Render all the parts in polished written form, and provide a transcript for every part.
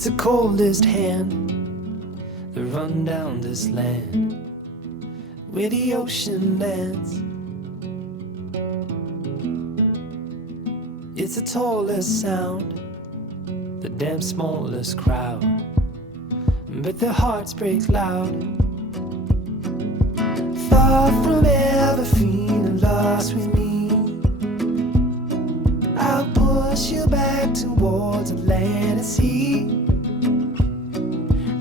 It's the coldest hand that run down this land where the ocean lands. It's the tallest sound, the damn smallest crowd, but their hearts break loud. Far from ever feeling lost with me, I'll push you back towards the land and sea.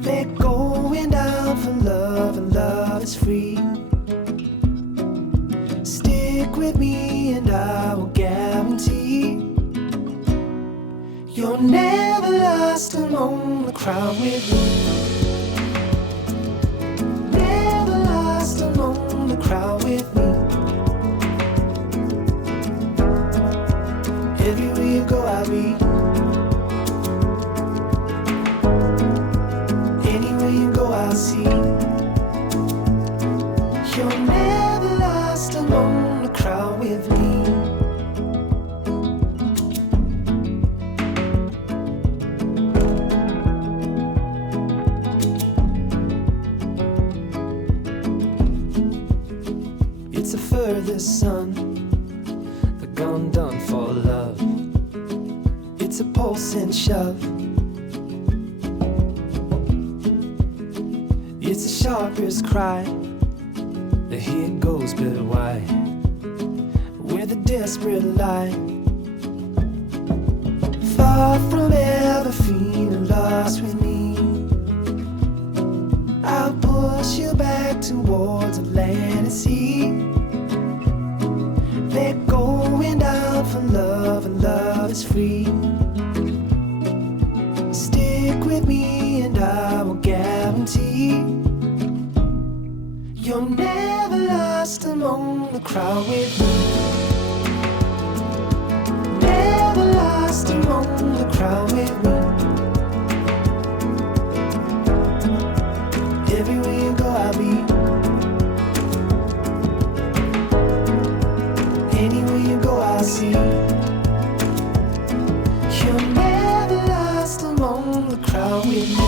They're going down for love and love is free. Stick with me and I will guarantee you're never lost among the crowd with me. Never lost among the crowd with me. Everywhere you go I'll be. Anywhere you go I'll see. You're never lost among the crowd with me. It's the furthest sun, the gone done for love. It's a pulse and shove. It's the sharpest cry. The here goes, but why? Where the desperate lie. Far from ever feeling lost with me, I'll push you back towards the land and sea. They're going down for love and love is free. Stick with me and I will guarantee you're never lost among the crowd with me. Never lost among the crowd with me. Everywhere you go I'll be. Anywhere you go I'll see. You're never lost among the crowd with me.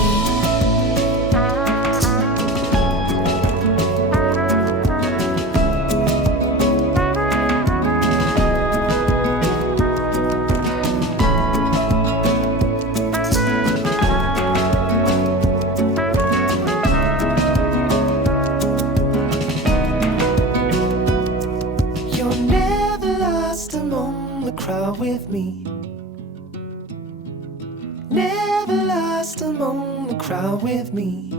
Crowd with me. Never lost among the crowd with me.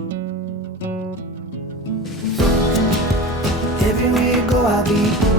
Everywhere you go I'll be.